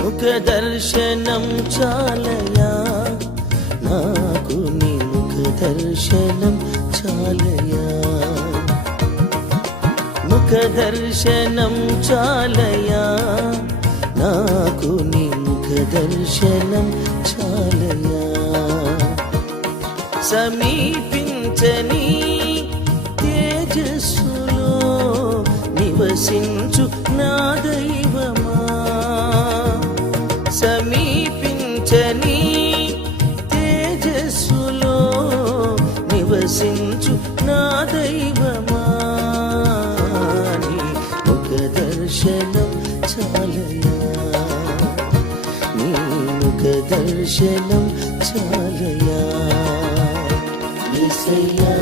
ముఖ దర్శనం చాలయా నాకు నీ ముఖ దర్శనం చాలయా ముఖ దర్శనం చాలయా నాకు నీ ముఖ దర్శనం చాలయా సమీపించని తేజస్సులో నివసించు నా దైవమా సమీపించని తేజస్సులో నివసించు నా దైవమా నీ ముఖ దర్శనం చాలయా నీ ముఖ దర్శనం చాలయా యేసయ్యా